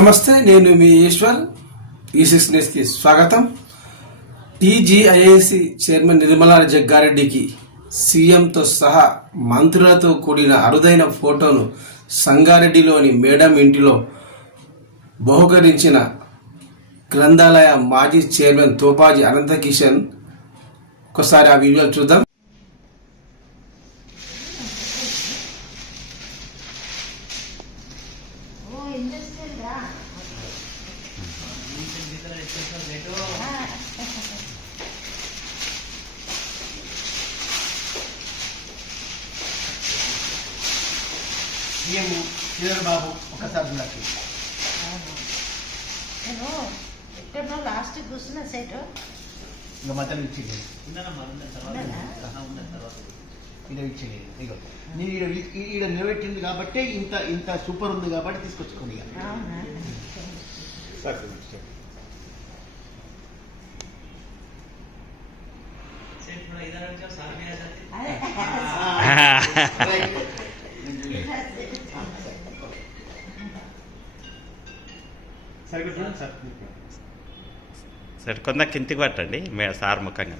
నమస్తే, నేను మీ ఈశ్వర్. ఈ6 న్యూస్కి స్వాగతం. టీజీఐఐసి చైర్మన్ నిర్మలా జగ్గారెడ్డికి సీఎంతో సహా మంత్రులతో కూడిన అరుదైన ఫోటోను సంగారెడ్డిలోని మేడం ఇంటిలో బహుకరించిన గ్రంథాలయ మాజీ చైర్మన్ తోపాజీ అనంతకిషన్. ఒకసారి ఆ వీడియోలు చూద్దాం. సీఎం శ్రీధర్ బాబు ఒకసారి చూడచ్చు. నేను ఎక్కడో లాస్ట్ కూర్చున్న సైట్ ఇంకా మధ్యలో ఇచ్చేది ఇలా ఇచ్చేది. ఇగో నేను ఈడ నిలబెట్టింది కాబట్టి ఇంత ఇంత సూపర్ ఉంది కాబట్టి తీసుకొచ్చుకోండి. సరే కొంత కిందికి పట్టండి సార్ ముఖంగా.